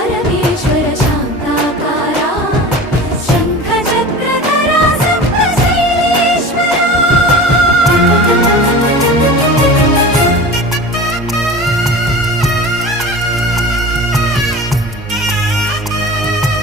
Para mí.